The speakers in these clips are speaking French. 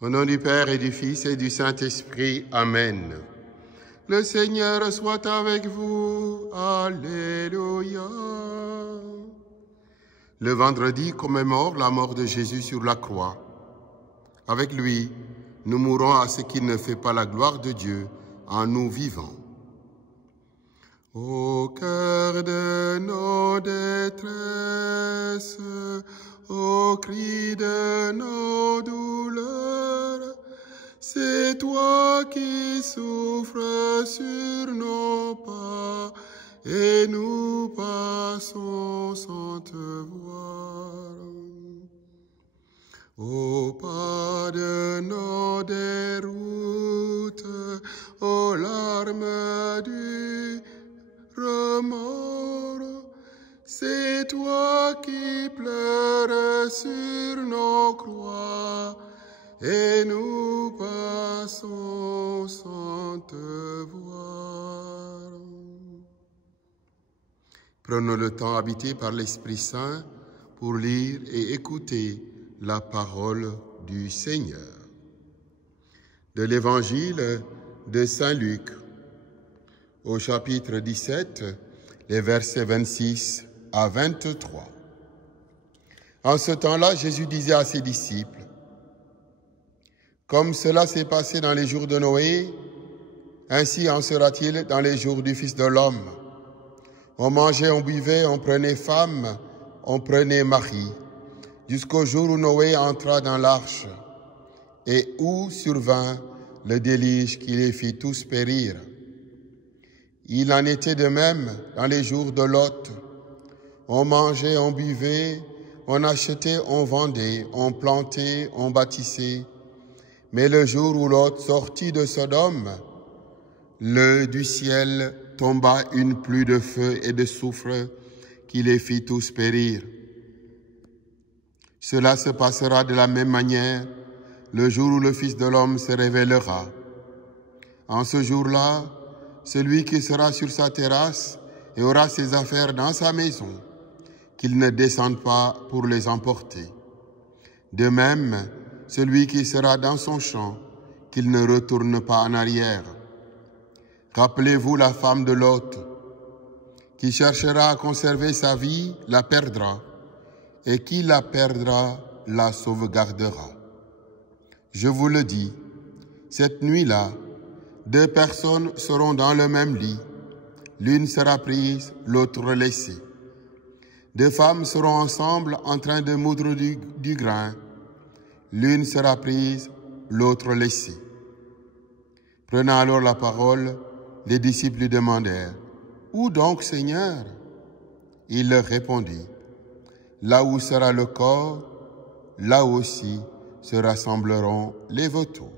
Au nom du Père et du Fils et du Saint-Esprit. Amen. Le Seigneur soit avec vous. Alléluia. Le vendredi commémore la mort de Jésus sur la croix. Avec lui, nous mourons à ce qui ne fait pas la gloire de Dieu en nous vivant. Au cœur de nos détresses, au cri de nos douleurs, c'est toi qui souffres sur nos pas et nous passons sans te voir. Au pas de nos déroutes, aux larmes du remords, c'est toi qui pleures sur nos croix et nous passons sans te voir. Prenons le temps habité par l'Esprit Saint pour lire et écouter la parole du Seigneur. De l'Évangile de Saint Luc, au chapitre 17, les versets 26 à 23. En ce temps-là, Jésus disait à ses disciples, « Comme cela s'est passé dans les jours de Noé, ainsi en sera-t-il dans les jours du Fils de l'homme. On mangeait, on buvait, on prenait femme, on prenait mari, jusqu'au jour où Noé entra dans l'arche, et où survint le déluge qui les fit tous périr. Il en était de même dans les jours de Lot. On mangeait, on buvait, on achetait, on vendait, on plantait, on bâtissait. Mais le jour où Lot sortit de Sodome, du ciel tomba une pluie de feu et de soufre qui les fit tous périr. Cela se passera de la même manière le jour où le Fils de l'homme se révélera. En ce jour-là, celui qui sera sur sa terrasse et aura ses affaires dans sa maison, qu'il ne descende pas pour les emporter. De même, celui qui sera dans son champ, qu'il ne retourne pas en arrière. Rappelez-vous la femme de Lot, qui cherchera à conserver sa vie, la perdra, et qui la perdra, la sauvegardera. Je vous le dis, cette nuit-là, 2 personnes seront dans le même lit. L'une sera prise, l'autre laissée. 2 femmes seront ensemble en train de moudre du grain. L'une sera prise, l'autre laissée. Prenant alors la parole, les disciples lui demandèrent, « Où donc, Seigneur ?» Il leur répondit, « Là où sera le corps, là aussi se rassembleront les vautours. »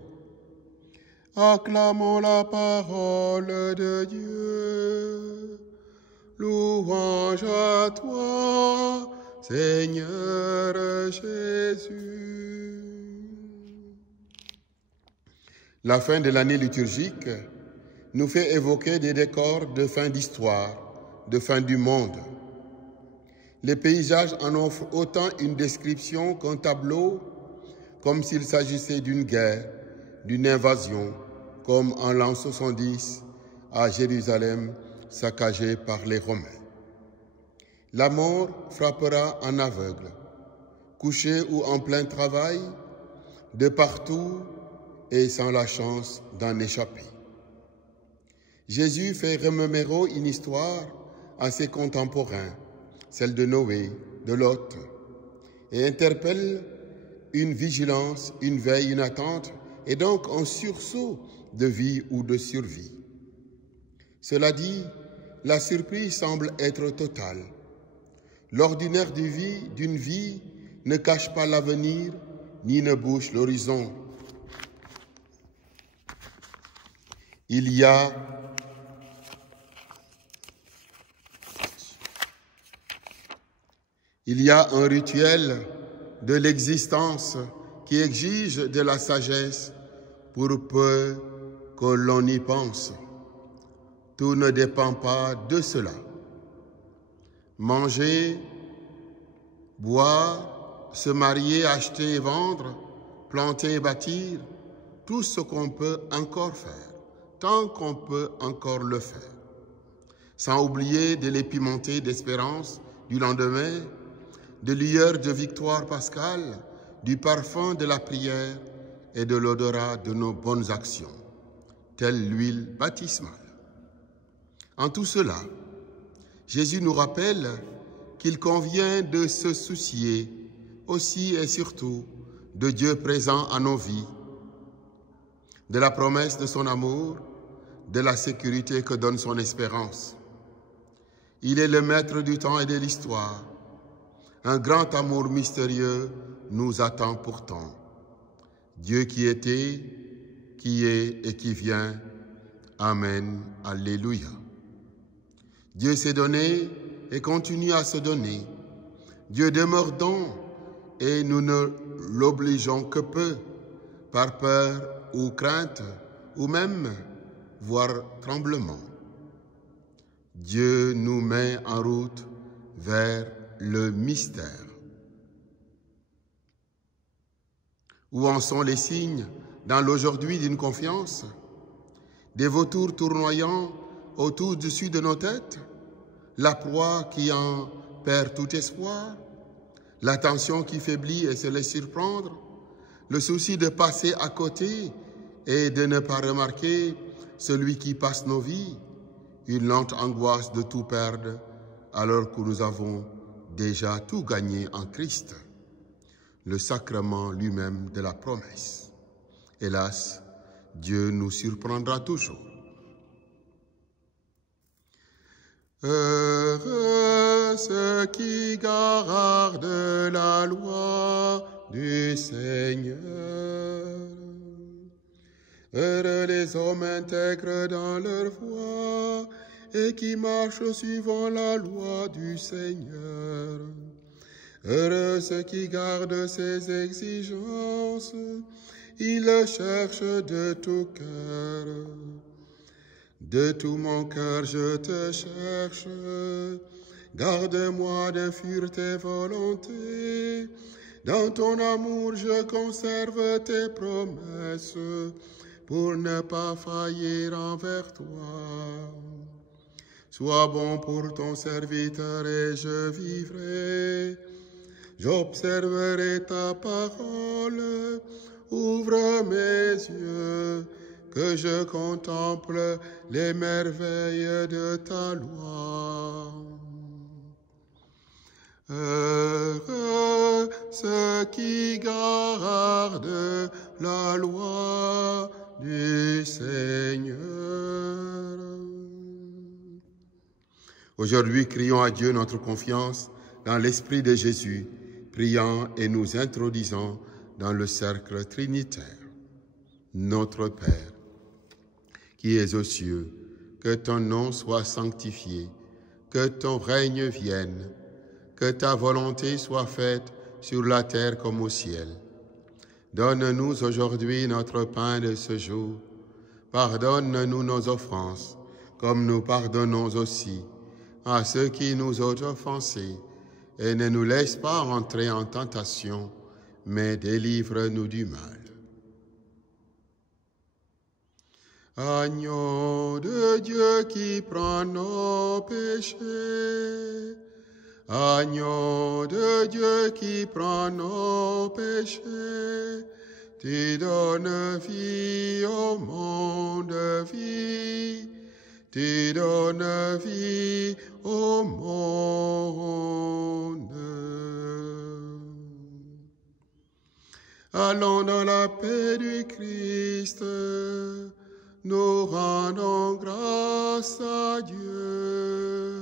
Acclamons la parole de Dieu. Louange à toi, Seigneur Jésus. La fin de l'année liturgique nous fait évoquer des décors de fin d'histoire, de fin du monde. Les paysages en offrent autant une description qu'un tableau, comme s'il s'agissait d'une guerre, d'une invasion, comme en l'an 70 à Jérusalem, saccagée par les Romains. La mort frappera en aveugle, couché ou en plein travail, de partout et sans la chance d'en échapper. Jésus fait remémorer une histoire à ses contemporains, celle de Noé, de Lot, et interpelle une vigilance, une veille, une attente, et donc un sursaut de vie ou de survie. Cela dit, la surprise semble être totale. L'ordinaire d'une vie ne cache pas l'avenir, ni ne bouche l'horizon. Il y a un rituel de l'existence qui exige de la sagesse pour peu que l'on y pense. Tout ne dépend pas de cela. Manger, boire, se marier, acheter et vendre, planter et bâtir tout ce qu'on peut encore faire, tant qu'on peut encore le faire, sans oublier de les pimenter d'espérance du lendemain, de lueur de victoire pascale, du parfum de la prière et de l'odorat de nos bonnes actions, telle l'huile baptismale. En tout cela, Jésus nous rappelle qu'il convient de se soucier aussi et surtout de Dieu présent à nos vies, de la promesse de son amour, de la sécurité que donne son espérance. Il est le maître du temps et de l'histoire. Un grand amour mystérieux nous attend pourtant. Dieu qui était, qui est et qui vient. Amen. Alléluia. Dieu s'est donné et continue à se donner. Dieu demeure donc et nous ne l'obligeons que peu, par peur ou crainte, ou même, voire tremblement. Dieu nous met en route vers le mystère. Où en sont les signes dans l'aujourd'hui d'une confiance? Des vautours tournoyant au-dessus de nos têtes? La proie qui en perd tout espoir? L'attention qui faiblit et se laisse surprendre? Le souci de passer à côté et de ne pas remarquer celui qui passe nos vies? Une lente angoisse de tout perdre alors que nous avons déjà tout gagné en Christ, le sacrement lui-même de la promesse. Hélas, Dieu nous surprendra toujours. Heureux ceux qui gardent la loi du Seigneur. Heureux les hommes intègres dans leur voie et qui marchent suivant la loi du Seigneur. Heureux ceux qui gardent ses exigences, ils le cherchent de tout cœur. De tout mon cœur je te cherche, garde-moi de fuir tes volontés. Dans ton amour je conserve tes promesses, pour ne pas faillir envers toi. Sois bon pour ton serviteur et je vivrai. J'observerai ta parole, ouvre mes yeux, que je contemple les merveilles de ta loi. Heureux ceux qui gardent la loi du Seigneur. Aujourd'hui, crions à Dieu notre confiance dans l'Esprit de Jésus, priant et nous introduisant dans le cercle trinitaire. Notre Père, qui es aux cieux, que ton nom soit sanctifié, que ton règne vienne, que ta volonté soit faite sur la terre comme au ciel. Donne-nous aujourd'hui notre pain de ce jour. Pardonne-nous nos offenses, comme nous pardonnons aussi à ceux qui nous ont offensés. Et ne nous laisse pas entrer en tentation, mais délivre-nous du mal. Agneau de Dieu qui prend nos péchés, agneau de Dieu qui prend nos péchés, tu donnes vie au monde, vie, tu donnes vie au monde. Allons dans la paix du Christ, nous rendons grâce à Dieu.